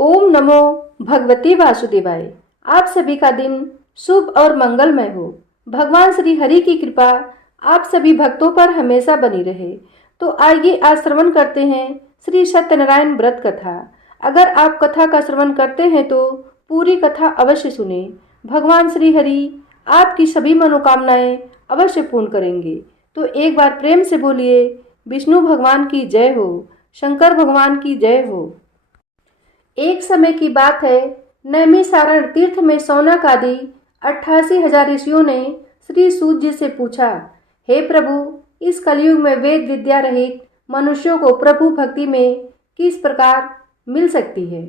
ओम नमो भगवती वासुदेवाय। आप सभी का दिन शुभ और मंगलमय हो। भगवान श्री हरि की कृपा आप सभी भक्तों पर हमेशा बनी रहे। तो आइए आज श्रवण करते हैं श्री सत्यनारायण व्रत कथा। अगर आप कथा का श्रवण करते हैं तो पूरी कथा अवश्य सुने। भगवान श्री हरि आपकी सभी मनोकामनाएं अवश्य पूर्ण करेंगे। तो एक बार प्रेम से बोलिए, विष्णु भगवान की जय हो, शंकर भगवान की जय हो। एक समय की बात है, नैमिषारण्य तीर्थ में शौनक आदि 88,000 ऋषियों ने श्री सूत जी से पूछा, हे प्रभु, इस कलयुग में वेद विद्या रहित मनुष्यों को प्रभु भक्ति में किस प्रकार मिल सकती है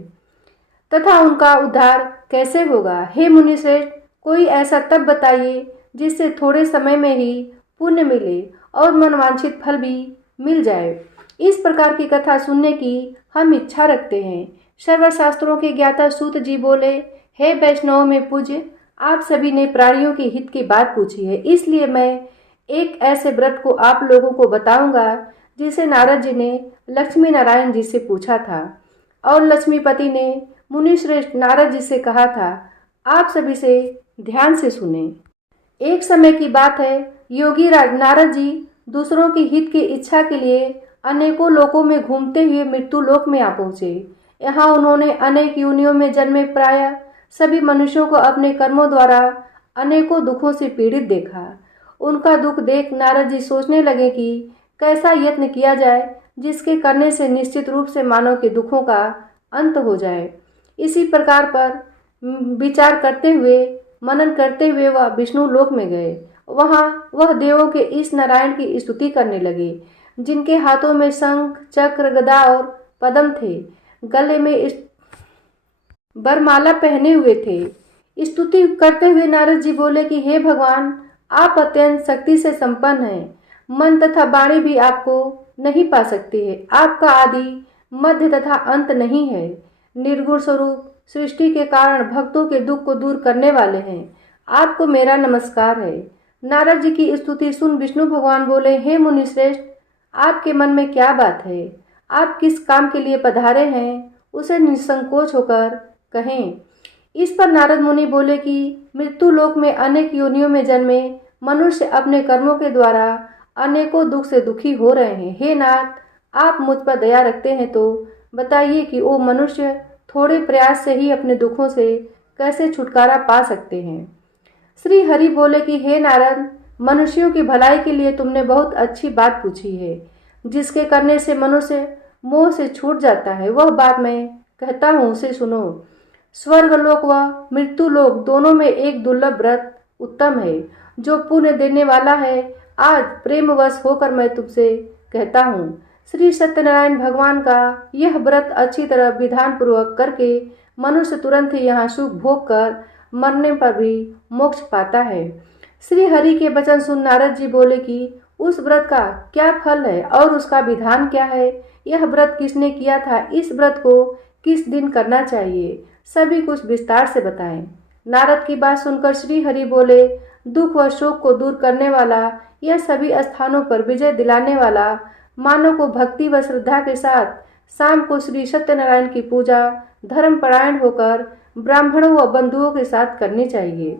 तथा उनका उद्धार कैसे होगा। हे मुनिश्रेष्ठ, कोई ऐसा तप बताइए जिससे थोड़े समय में ही पुण्य मिले और मनवांछित फल भी मिल जाए। इस प्रकार की कथा सुनने की हम इच्छा रखते हैं। सर्वशास्त्रों के ज्ञाता सूत जी बोले, हे वैष्णव में पूज्य, आप सभी ने प्राणियों के हित की बात पूछी है, इसलिए मैं एक ऐसे व्रत को आप लोगों को बताऊंगा जिसे नारद जी ने लक्ष्मी नारायण जी से पूछा था और लक्ष्मीपति ने मुनिश्रेष्ठ नारद जी से कहा था। आप सभी से ध्यान से सुने। एक समय की बात है, योगी राज नारद जी दूसरों के हित की इच्छा के लिए अनेकों लोकों में घूमते हुए मृत्यु लोक में आ पहुंचे। यहाँ उन्होंने अनेक योनियों में जन्मे प्राय सभी मनुष्यों को अपने कर्मों द्वारा अनेकों दुखों से पीड़ित देखा। उनका दुख देख नारद जी सोचने लगे कि कैसा यत्न किया जाए जिसके करने से निश्चित रूप से मानव के दुखों का अंत हो जाए। इसी प्रकार पर विचार करते हुए, मनन करते हुए वह विष्णु लोक में गए। वहाँ वह देवों के इस नारायण की स्तुति करने लगे, जिनके हाथों में शंख, चक्र, गदा और पद्म थे, गले में बरमाला पहने हुए थे। स्तुति करते हुए नारद जी बोले कि हे भगवान, आप अत्यंत शक्ति से संपन्न हैं। मन तथा वाणी भी आपको नहीं पा सकती है। आपका आदि, मध्य तथा अंत नहीं है। निर्गुण स्वरूप सृष्टि के कारण भक्तों के दुख को दूर करने वाले हैं। आपको मेरा नमस्कार है। नारद जी की स्तुति सुन विष्णु भगवान बोले, हे मुनिश्रेष्ठ, आपके मन में क्या बात है? आप किस काम के लिए पधारे हैं, उसे निसंकोच होकर कहें। इस पर नारद मुनि बोले कि मृत्यु लोक में अनेक योनियों में जन्मे मनुष्य अपने कर्मों के द्वारा अनेकों दुख से दुखी हो रहे हैं। हे नाथ, आप मुझ पर दया रखते हैं तो बताइए कि वो मनुष्य थोड़े प्रयास से ही अपने दुखों से कैसे छुटकारा पा सकते हैं। श्री हरि बोले कि हे नारद, मनुष्यों की भलाई के लिए तुमने बहुत अच्छी बात पूछी है। जिसके करने से मनुष्य मोह से छूट जाता है, वह बात मैं कहता हूँ, उसे सुनो। स्वर्ग लोक व मृत्यु लोक दोनों में एक दुर्लभ व्रत उत्तम है, जो पुण्य देने वाला है। आज प्रेमवश होकर मैं तुमसे कहता हूँ। श्री सत्यनारायण भगवान का यह व्रत अच्छी तरह विधान पूर्वक करके मनुष्य तुरंत ही यहाँ सुख भोग कर मरने पर भी मोक्ष पाता है। श्री हरि के वचन सुन नारद जी बोले कि उस व्रत का क्या फल है और उसका विधान क्या है? यह व्रत किसने किया था? इस व्रत को किस दिन करना चाहिए? सभी कुछ विस्तार से बताएं। नारद की बात सुनकर श्री हरि बोले, दुख व शोक को दूर करने वाला, यह सभी स्थानों पर विजय दिलाने वाला, मानव को भक्ति व श्रद्धा के साथ शाम को श्री सत्यनारायण की पूजा धर्मपरायण होकर ब्राह्मणों व बंधुओं के साथ करनी चाहिए।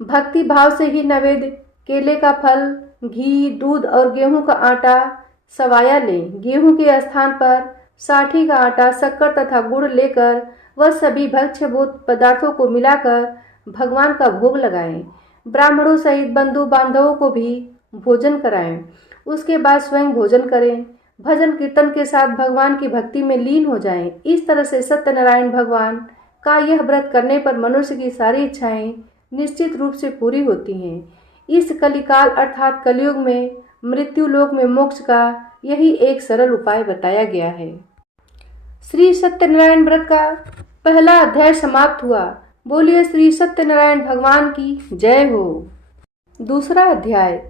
भक्ति भाव से ही नैवेद्य केले का फल, घी, दूध और गेहूं का आटा सवाया लें। गेहूं के स्थान पर साठी का आटा, शक्कर तथा गुड़ लेकर वह सभी भक्ष्यभूत पदार्थों को मिलाकर भगवान का भोग लगाएं। ब्राह्मणों सहित बंधु बांधवों को भी भोजन कराएं। उसके बाद स्वयं भोजन करें। भजन कीर्तन के साथ भगवान की भक्ति में लीन हो जाएं। इस तरह से सत्यनारायण भगवान का यह व्रत करने पर मनुष्य की सारी इच्छाएं निश्चित रूप से पूरी होती हैं। इस कलिकाल अर्थात कलयुग में मृत्यु लोक में मोक्ष का यही एक सरल उपाय बताया गया है। श्री सत्यनारायण व्रत का पहला अध्याय समाप्त हुआ। बोलिए श्री सत्यनारायण भगवान की जय हो। दूसरा अध्याय।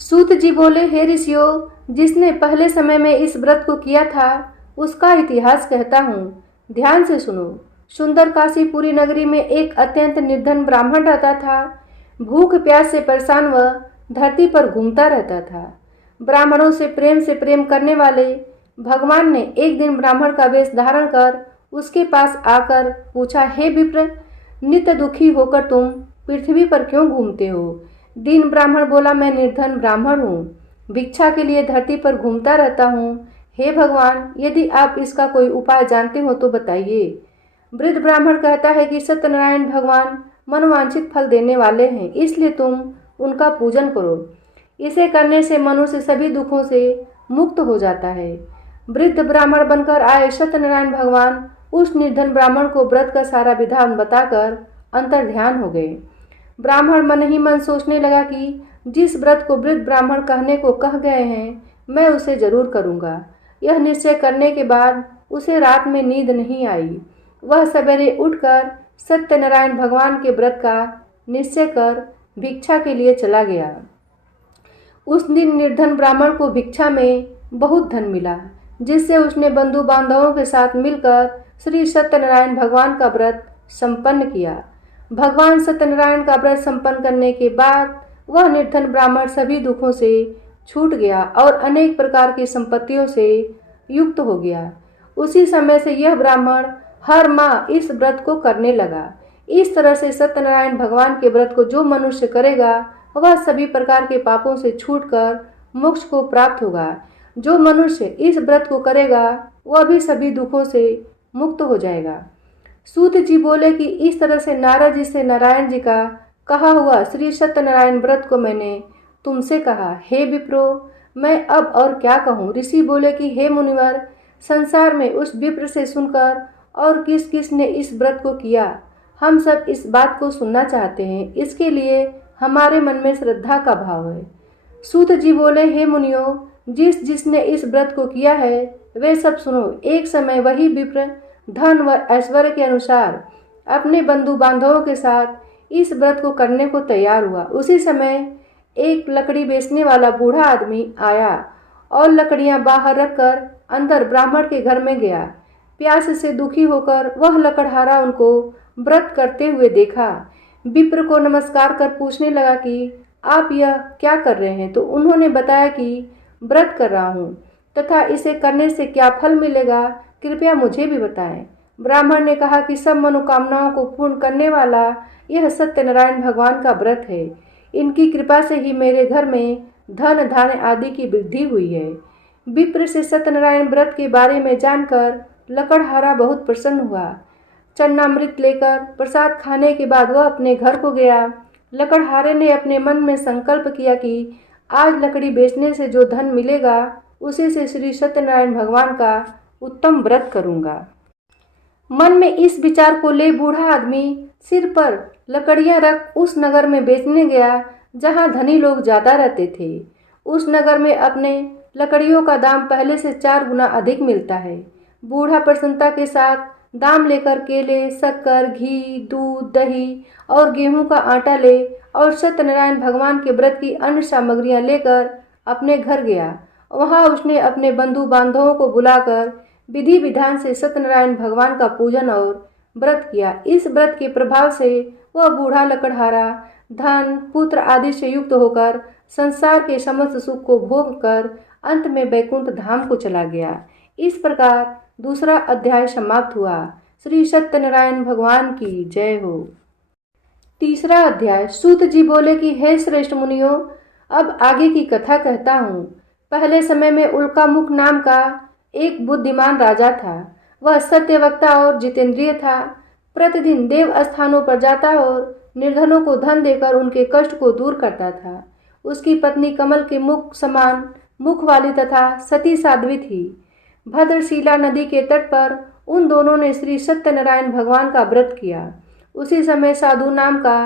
सूत जी बोले, हे ऋषियों, जिसने पहले समय में इस व्रत को किया था उसका इतिहास कहता हूँ, ध्यान से सुनो। सुंदर काशीपुरी नगरी में एक अत्यंत निर्धन ब्राह्मण रहता था। भूख प्यास से परेशान वह धरती पर घूमता रहता था। ब्राह्मणों से प्रेम करने वाले भगवान ने एक दिन ब्राह्मण का वेश धारण कर उसके पास आकर पूछा, हे विप्र, नित्य दुखी होकर तुम पृथ्वी पर क्यों घूमते हो? दीन ब्राह्मण बोला, मैं निर्धन ब्राह्मण हूँ, भिक्षा के लिए धरती पर घूमता रहता हूँ। हे भगवान, यदि आप इसका कोई उपाय जानते हो तो बताइए। वृद्ध ब्राह्मण कहता है कि सत्यनारायण भगवान मनोवांछित फल देने वाले हैं, इसलिए तुम उनका पूजन करो। इसे करने से मनुष्य सभी दुखों से मुक्त हो जाता है। वृद्ध ब्राह्मण बनकर आए सत्यनारायण भगवान उस निर्धन ब्राह्मण को व्रत का सारा विधान बताकर अंतर्ध्यान हो गए। ब्राह्मण मन ही मन सोचने लगा कि जिस व्रत को वृद्ध ब्राह्मण कहने को कह गए हैं, मैं उसे जरूर करूँगा। यह निश्चय करने के बाद उसे रात में नींद नहीं आई। वह सवेरे उठकर सत्यनारायण भगवान के व्रत का निश्चय कर भिक्षा के लिए चला गया। उस दिन निर्धन ब्राह्मण को भिक्षा में बहुत धन मिला, जिससे उसने बंधु बांधवों के साथ मिलकर श्री सत्यनारायण भगवान का व्रत संपन्न किया। भगवान सत्यनारायण का व्रत संपन्न करने के बाद वह निर्धन ब्राह्मण सभी दुखों से छूट गया और अनेक प्रकार की संपत्तियों से युक्त हो गया। उसी समय से यह ब्राह्मण हर माह इस व्रत को करने लगा। इस तरह से सत्यनारायण भगवान के व्रत को जो मनुष्य करेगा वह सभी प्रकार के पापों से छूटकर मोक्ष को प्राप्त होगा। जो मनुष्य इस व्रत को करेगा वह भी सभी दुखों से मुक्त हो जाएगा। सूत जी बोले कि इस तरह से नारद जी से नारायण जी का कहा हुआ श्री सत्यनारायण व्रत को मैंने तुमसे कहा। हे विप्रो, मैं अब और क्या कहूँ? ऋषि बोले कि हे मुनिवर, संसार में उस विप्र से सुनकर और किस किस ने इस व्रत को किया, हम सब इस बात को सुनना चाहते हैं। इसके लिए हमारे मन में श्रद्धा का भाव है। सूत जी बोले, हे मुनियों, जिस जिसने इस व्रत को किया है वे सब सुनो। एक समय वही विप्र धन व ऐश्वर्य के अनुसार अपने बंधु बांधवों के साथ इस व्रत को करने को तैयार हुआ। उसी समय एक लकड़ी बेचने वाला बूढ़ा आदमी आया और लकड़ियां बाहर रखकर अंदर ब्राह्मण के घर में गया। प्यास से दुखी होकर वह लकड़हारा उनको व्रत करते हुए देखा। विप्र को नमस्कार कर पूछने लगा कि आप यह क्या कर रहे हैं? तो उन्होंने बताया कि व्रत कर रहा हूँ तथा इसे करने से क्या फल मिलेगा, कृपया मुझे भी बताएं। ब्राह्मण ने कहा कि सब मनोकामनाओं को पूर्ण करने वाला यह सत्यनारायण भगवान का व्रत है। इनकी कृपा से ही मेरे घर में धन धान्य आदि की वृद्धि हुई है। विप्र से सत्यनारायण व्रत के बारे में जानकर लकड़हारा बहुत प्रसन्न हुआ। चन्नामृत लेकर प्रसाद खाने के बाद वह अपने घर को गया। लकड़हारे ने अपने मन में संकल्प किया कि आज लकड़ी बेचने से जो धन मिलेगा उसी से श्री सत्यनारायण भगवान का उत्तम व्रत करूंगा। मन में इस विचार को ले बूढ़ा आदमी सिर पर लकड़ियां रख उस नगर में बेचने गया जहां धनी लोग ज्यादा रहते थे। उस नगर में अपने लकड़ियों का दाम पहले से 4 गुना अधिक मिलता है। बूढ़ा प्रसन्नता के साथ दाम लेकर केले, शक्कर, घी, दूध, दही और गेहूं का आटा ले और सत्यनारायण भगवान के व्रत की अन्य सामग्रियां लेकर अपने घर गया। वहां उसने अपने बंधु बांधवों को बुलाकर विधि विधान से सत्यनारायण भगवान का पूजन और व्रत किया। इस व्रत के प्रभाव से वह बूढ़ा लकड़हारा धन, पुत्र आदि से युक्त होकर संसार के समस्त सुख को भोग कर अंत में वैकुंठ धाम को चला गया। इस प्रकार दूसरा अध्याय समाप्त हुआ। श्री सत्यनारायण भगवान की जय हो। तीसरा अध्याय। सूत जी बोले कि हे श्रेष्ठ मुनियों, अब आगे की कथा कहता हूँ। पहले समय में उल्कामुख नाम का एक बुद्धिमान राजा था। वह सत्यवक्ता और जितेंद्रिय था। प्रतिदिन देव स्थानों पर जाता और निर्धनों को धन देकर उनके कष्ट को दूर करता था। उसकी पत्नी कमल के मुख समान मुख वाली तथा सती साध्वी थी। भद्रशिला नदी के तट पर उन दोनों ने श्री सत्यनारायण भगवान का व्रत किया। उसी समय साधु नाम का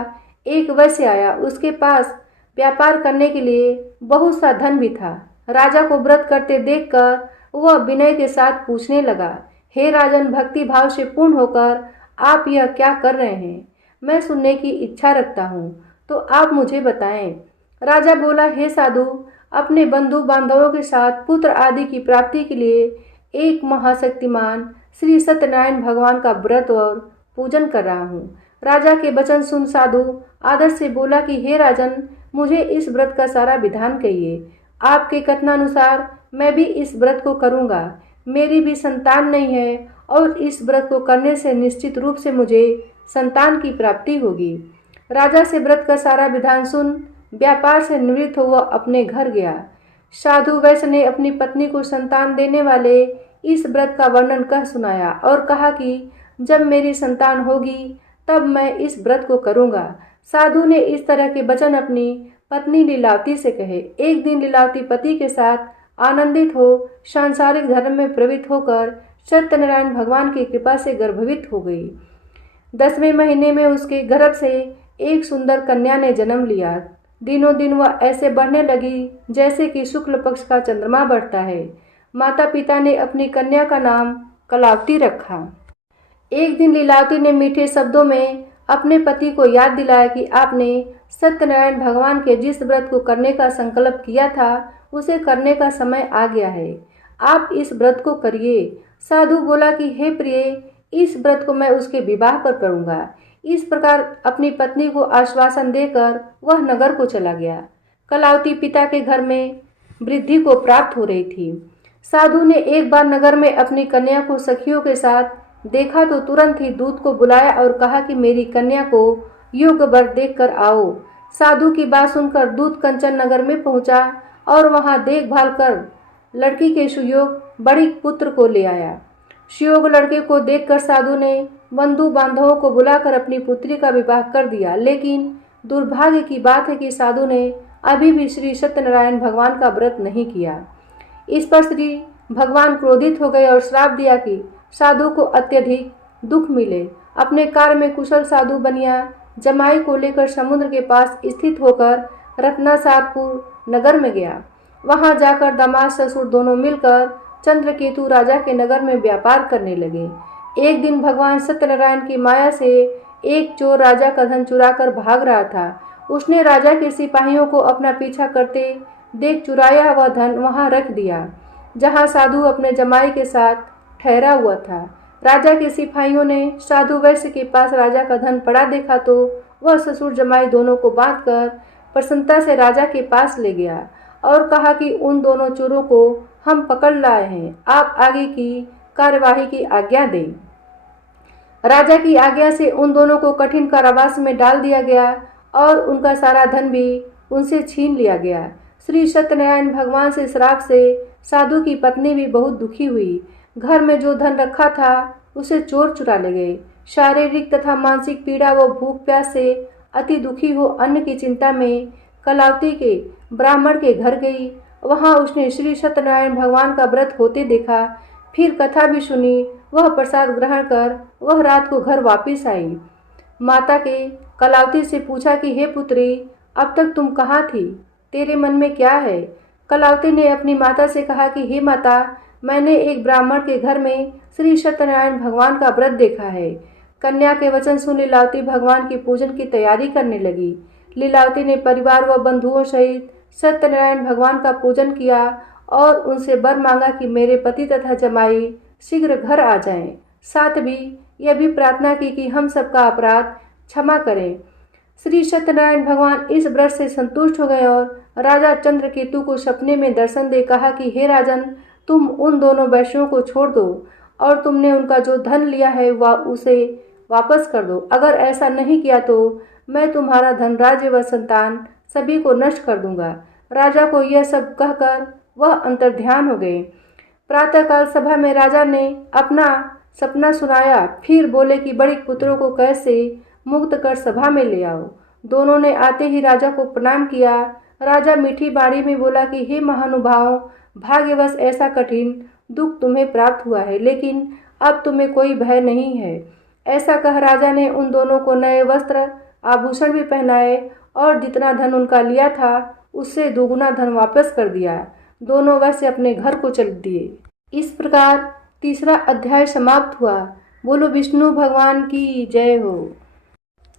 एक वैश्य आया। उसके पास व्यापार करने के लिए बहुत सा धन भी था। राजा को व्रत करते देखकर वह विनय के साथ पूछने लगा, हे राजन, भक्ति भाव से पूर्ण होकर आप यह क्या कर रहे हैं? मैं सुनने की इच्छा रखता हूँ, तो आप मुझे बताएं। राजा बोला, हे साधु, अपने बंधु बांधवों के साथ पुत्र आदि की प्राप्ति के लिए एक महाशक्तिमान श्री सत्यनारायण भगवान का व्रत और पूजन कर रहा हूँ। राजा के वचन सुन साधु आदर से बोला कि हे राजन, मुझे इस व्रत का सारा विधान कहिए। आपके कथनानुसार मैं भी इस व्रत को करूँगा। मेरी भी संतान नहीं है और इस व्रत को करने से निश्चित रूप से मुझे संतान की प्राप्ति होगी। राजा से व्रत का सारा विधान सुन व्यापार से निवृत्त हो वह अपने घर गया। साधु वैश्य ने अपनी पत्नी को संतान देने वाले इस व्रत का वर्णन कह सुनाया और कहा कि जब मेरी संतान होगी तब मैं इस व्रत को करूंगा। साधु ने इस तरह के वचन अपनी पत्नी लीलावती से कहे। एक दिन लीलावती पति के साथ आनंदित हो सांसारिक धर्म में प्रवृत्त होकर सत्यनारायण भगवान की कृपा से गर्भवती हो गई। 10वें महीने में उसके गर्भ से एक सुंदर कन्या ने जन्म लिया। दिनों दिन वह ऐसे बढ़ने लगी जैसे कि शुक्ल पक्ष का चंद्रमा बढ़ता है। माता पिता ने अपनी कन्या का नाम कलावती रखा। एक दिन लीलावती ने मीठे शब्दों में अपने पति को याद दिलाया कि आपने सत्यनारायण भगवान के जिस व्रत को करने का संकल्प किया था उसे करने का समय आ गया है। आप इस व्रत को करिए। साधु बोला कि हे प्रिय, इस व्रत को मैं उसके विवाह पर करूंगा। इस प्रकार अपनी पत्नी को आश्वासन देकर वह नगर को चला गया। कलावती पिता के घर में वृद्धि को प्राप्त हो रही थी। साधु ने एक बार नगर में अपनी कन्या को सखियों के साथ देखा तो तुरंत ही दूत को बुलाया और कहा कि मेरी कन्या को योग्य वर देखकर आओ। साधु की बात सुनकर दूत कंचन नगर में पहुंचा और वहां देखभाल कर लड़की के सुयोग बड़ी पुत्र को ले आया। सुयोग लड़के को देखकर साधु ने बंधु बांधवों को बुलाकर अपनी पुत्री का विवाह कर दिया। लेकिन दुर्भाग्य की बात है कि साधु ने अभी भी श्री सत्यनारायण भगवान का व्रत नहीं किया। इस पर श्री भगवान क्रोधित हो गए और श्राप दिया कि साधु को अत्यधिक दुख मिले। अपने कार्य में कुशल साधु बनिया जमाई को लेकर समुद्र के पास स्थित होकर रत्नासारपुर नगर में गया। वहां जाकर दामाद ससुर दोनों मिलकर चंद्रकेतु राजा के नगर में व्यापार करने लगे। एक दिन भगवान सत्यनारायण की माया से एक चोर राजा का धन चुराकर भाग रहा था। उसने राजा के सिपाहियों को अपना पीछा करते देख चुराया हुआ धन वहां रख दिया जहां साधु अपने जमाई के साथ ठहरा हुआ था। राजा के सिपाहियों ने साधु वैश्य के पास राजा का धन पड़ा देखा तो वह ससुर जमाई दोनों को बांधकर प्रसन्नता से राजा के पास ले गया और कहा कि उन दोनों चोरों को हम पकड़ लाए हैं, आप आगे की कार्यवाही की आज्ञा दें। राजा की आज्ञा से उन दोनों को कठिन कारावास में डाल दिया गया और उनका सारा धन भी उनसे छीन लिया गया। श्री सत्यनारायण भगवान से श्राप से साधु की पत्नी भी बहुत दुखी हुई। घर में जो धन रखा था उसे चोर चुरा ले गए। शारीरिक तथा मानसिक पीड़ा व भूख प्यास से अति दुखी हो अन्न की चिंता में कलावती के ब्राह्मण के घर गई। वहां उसने श्री सत्यनारायण भगवान का व्रत होते देखा। फिर कथा भी सुनी। वह प्रसाद ग्रहण कर वह रात को घर वापस आई। माता के कलावती से पूछा कि हे पुत्री, अब तक तुम कहाँ थी? तेरे मन में क्या है? कलावती ने अपनी माता से कहा कि हे माता, मैंने एक ब्राह्मण के घर में श्री सत्यनारायण भगवान का व्रत देखा है। कन्या के वचन सुन लीलावती भगवान की पूजन की तैयारी करने लगी। लीलावती ने परिवार व बंधुओं सहित सत्यनारायण भगवान का पूजन किया और उनसे वर मांगा कि मेरे पति तथा जमाई शीघ्र घर आ जाएं। साथ भी यह भी प्रार्थना की कि हम सबका अपराध क्षमा करें। श्री सत्यनारायण भगवान इस व्रत से संतुष्ट हो गए और राजा चंद्रकेतु को सपने में दर्शन दे कहा कि हे राजन, तुम उन दोनों वैश्यों को छोड़ दो और तुमने उनका जो धन लिया है वह उसे वापस कर दो। अगर ऐसा नहीं किया तो मैं तुम्हारा धन, राज्य व संतान सभी को नष्ट कर दूंगा। राजा को यह सब कहकर वह अंतर्ध्यान हो गए। प्रातःकाल सभा में राजा ने अपना सपना सुनाया। फिर बोले कि बड़े पुत्रों को कैसे मुक्त कर सभा में ले आओ। दोनों ने आते ही राजा को प्रणाम किया। राजा मीठी बाणी में बोला कि हे महानुभाव, भाग्यवश ऐसा कठिन दुख तुम्हें प्राप्त हुआ है, लेकिन अब तुम्हें कोई भय नहीं है। ऐसा कह राजा ने उन दोनों को नए वस्त्र आभूषण भी पहनाए और जितना धन उनका लिया था उससे दोगुना धन वापस कर दिया। दोनों वैसे अपने घर को चल दिए। इस प्रकार तीसरा अध्याय समाप्त हुआ। बोलो विष्णु भगवान की जय हो।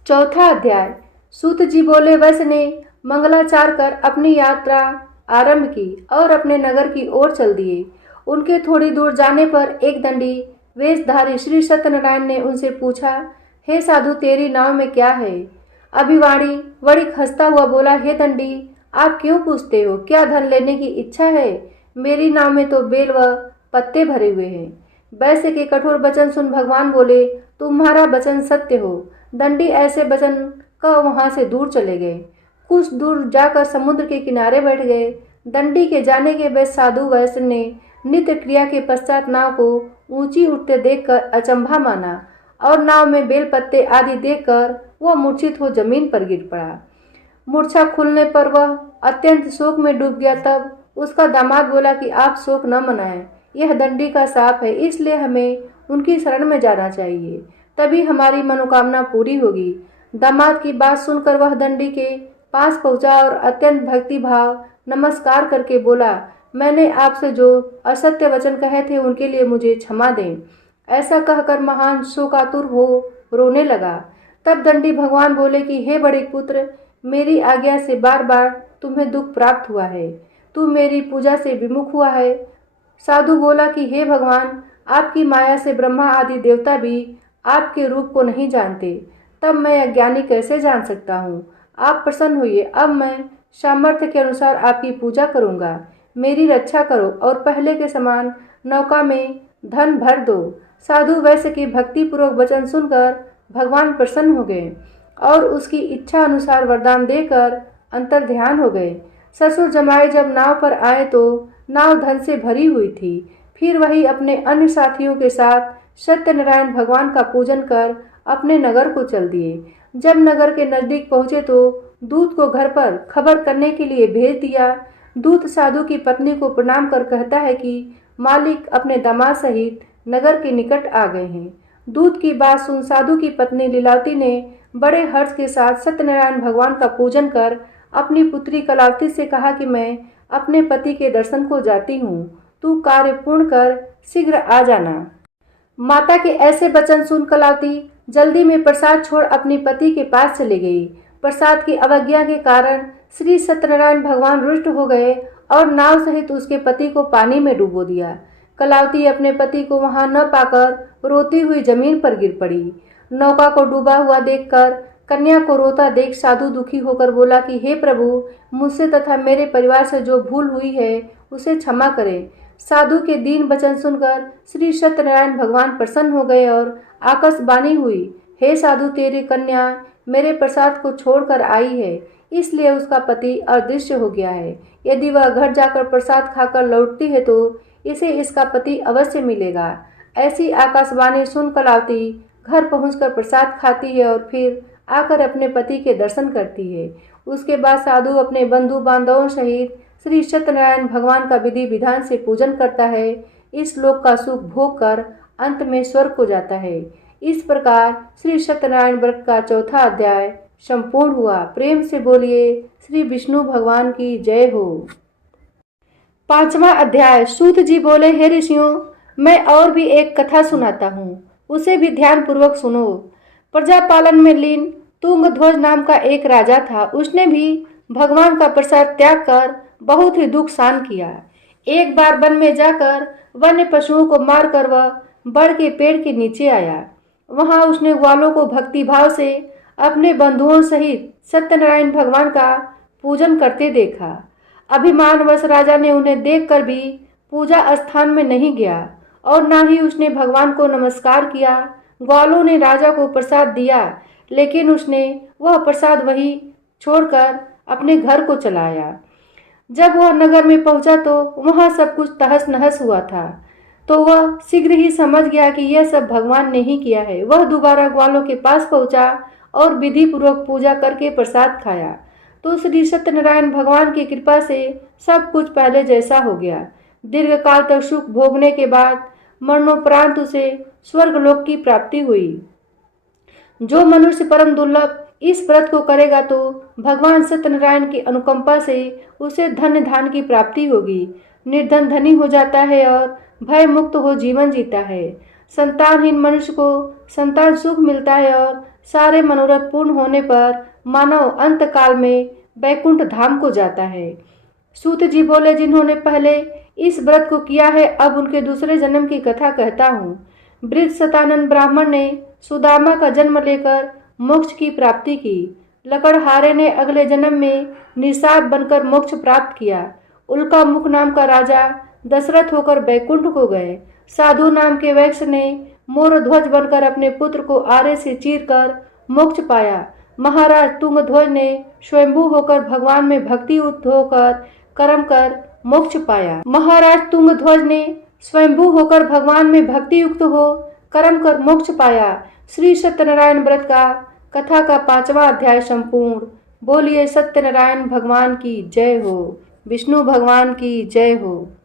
चौथा अध्याय। सूत जी बोले, वैश्य ने मंगलाचार कर अपनी यात्रा आरंभ की और अपने नगर की ओर चल दिए। उनके थोड़ी दूर जाने पर एक दंडी वेशधारी श्री सत्यनारायण ने उनसे पूछा, हे साधु, तेरी नाव में क्या है? अभिवाणी बड़ी खस्ता हुआ बोला, हे दंडी, आप क्यों पूछते हो? क्या धन लेने की इच्छा है? मेरी नाव में तो बेल व पत्ते भरे हुए हैं। वैश्य के कठोर वचन सुन भगवान बोले, तुम्हारा वचन सत्य हो। दंडी ऐसे वचन कह वहां से दूर चले गए। कुछ दूर जाकर समुद्र के किनारे बैठ गए। दंडी के जाने के बाद साधु वैश्य ने नित्य क्रिया के पश्चात नाव को ऊंची उठते देखकर अचंभा माना और नाव में बेल पत्ते आदि देखकर वह मूर्छित हो जमीन पर गिर पड़ा। मूर्छा खुलने पर वह अत्यंत शोक में डूब गया। तब उसका दामाद बोला कि आप शोक न मनाएं, यह दंडी का शाप है, इसलिए हमें उनकी शरण में जाना चाहिए, तभी हमारी मनोकामना पूरी होगी। दामाद की बात सुनकर वह दंडी के पास पहुंचा और अत्यंत भक्ति भाव नमस्कार करके बोला, मैंने आपसे जो असत्य वचन कहे थे उनके लिए मुझे क्षमा दें। ऐसा कहकर महान शोकातुर हो रोने लगा। तब दंडी भगवान बोले कि हे बड़े पुत्र, मेरी आज्ञा से बार बार तुम्हें दुख प्राप्त हुआ है, तू मेरी पूजा से विमुख हुआ है। साधु बोला कि हे भगवान, आपकी माया से ब्रह्मा आदि देवता भी आपके रूप को नहीं जानते, तब मैं अज्ञानी कैसे जान सकता हूँ। आप प्रसन्न होइए, अब मैं सामर्थ्य के अनुसार आपकी पूजा करूँगा। मेरी रक्षा करो और पहले के समान नौका में धन भर दो। साधु वैश्य की भक्तिपूर्वक वचन सुनकर भगवान प्रसन्न हो गए और उसकी इच्छा अनुसार वरदान देकर अंतर ध्यान हो गए। ससुर जमाई जब नाव पर आए तो नाव धन से भरी हुई थी। फिर वही अपने अन्य साथियों के साथ सत्यनारायण भगवान का पूजन कर अपने नगर को चल दिए। जब नगर के नजदीक पहुंचे तो दूत को घर पर खबर करने के लिए भेज दिया। दूत साधु की पत्नी को प्रणाम कर कहता है कि मालिक अपने दामाद सहित नगर के निकट आ गए हैं। दूत की बात सुन साधु की पत्नी लीलावती ने बड़े हर्ष के साथ सत्यनारायण भगवान का पूजन कर अपनी पुत्री कलावती से कहा कि मैं अपने पति के दर्शन को जाती हूँ, तू कार्य पूर्ण कर शीघ्र आ जाना। माता के ऐसे वचन सुन कलावती जल्दी में प्रसाद छोड़ अपने पति के पास चली गई। प्रसाद की अवज्ञा के कारण श्री सत्यनारायण भगवान रुष्ट हो गए और नाव सहित उसके पति को पानी में डुबो दिया। कलावती अपने पति को वहां न पाकर रोती हुई जमीन पर गिर पड़ी। नौका को डूबा हुआ देखकर कन्या को रोता देख साधु दुखी होकर बोला कि हे प्रभु, मुझसे तथा मेरे परिवार से जो भूल हुई है उसे क्षमा करें। साधु के दीन वचन सुनकर श्री सत्यनारायण भगवान प्रसन्न हो गए और आकाशवाणी हुई, हे साधु, तेरी कन्या मेरे प्रसाद को छोड़कर आई है, इसलिए उसका पति अदृश्य हो गया है। यदि वह घर जाकर प्रसाद खाकर लौटती है तो इसे इसका पति अवश्य मिलेगा। ऐसी आकाशवाणी सुन कलावती घर पहुंचकर प्रसाद खाती है और फिर आकर अपने पति के दर्शन करती है। उसके बाद साधु अपने बंधु बांधवों सहित श्री सत्यनारायण भगवान का विधि विधान से पूजन करता है। इस लोक का सुख भोग कर अंत में स्वर्ग को जाता है। इस प्रकार श्री सत्यनारायण व्रत का चौथा अध्याय संपूर्ण हुआ। प्रेम से बोलिए श्री विष्णु भगवान की जय हो। पांचवा अध्याय। सूत जी बोले, हे ऋषियों, मैं और भी एक कथा सुनाता हूँ, उसे भी ध्यान पूर्वक सुनो। प्रजा पालन में लीन तुंगध्वज नाम का एक राजा था। उसने भी भगवान का प्रसाद त्याग कर बहुत ही दुख सहन किया। एक बार वन में जाकर वन्य पशुओं को मारकर वह बड़ के पेड़ के नीचे आया। वहां उसने ग्वालों को भक्तिभाव से अपने बंधुओं सहित सत्यनारायण भगवान का पूजन करते देखा। अभिमानवश राजा ने उन्हें देखकर भी पूजा स्थान में नहीं गया और न ही उसने भगवान को नमस्कार किया। ग्वालों ने राजा को प्रसाद दिया, लेकिन उसने वह प्रसाद वही छोड़कर अपने घर को चलाया। जब वह नगर में पहुंचा तो वहां सब कुछ तहस नहस हुआ था, तो वह शीघ्र ही समझ गया कि यह सब भगवान ने ही किया है। वह दोबारा ग्वालों के पास पहुंचा और विधि पूर्वक पूजा करके प्रसाद खाया तो श्री सत्यनारायण भगवान की कृपा से सब कुछ पहले जैसा हो गया। दीर्घ काल तक सुख भोगने के बाद मरणोपरांत उसे स्वर्गलोक की प्राप्ति हुई। जो मनुष्य परम दुर्लभ इस व्रत को करेगा तो भगवान सत्यनारायण की अनुकंपा से उसे धन्य धान की प्राप्ति होगी। निर्धन धनी हो जाता है और भय मुक्त हो जीवन जीता है। संतानहीन मनुष्य को संतान सुख मिलता है और सारे मनोरथ पूर्ण होने पर मानव अंत काल में बैकुंठ धाम को जाता है। सूत जी बोले, जिन्होंने पहले इस व्रत को किया है, अब उनके दूसरे जन्म की कथा कहता हूँ। वृद्ध सतानंद ब्राह्मण ने सुदामा का जन्म लेकर मोक्ष की प्राप्ति की। लकड़हारे ने अगले जन्म में निषाद बनकर मोक्ष प्राप्त किया। उल्का मुख नाम का राजा दशरथ होकर बैकुंठ को गए। साधु नाम के वैश्य ने मोर ध्वज बनकर अपने पुत्र को आरे से चीरकर मोक्ष पाया। महाराज तुंगध्वज ने स्वयंभू होकर भगवान में भक्ति युक्त होकर कर्म कर मोक्ष पाया। महाराज तुंगध्वज ने स्वयंभू होकर भगवान में भक्ति युक्त हो कर्म कर मोक्ष पाया। श्री सत्यनारायण व्रत का कथा का 5वां अध्याय संपूर्ण। बोलिए सत्यनारायण भगवान की जय हो। विष्णु भगवान की जय हो।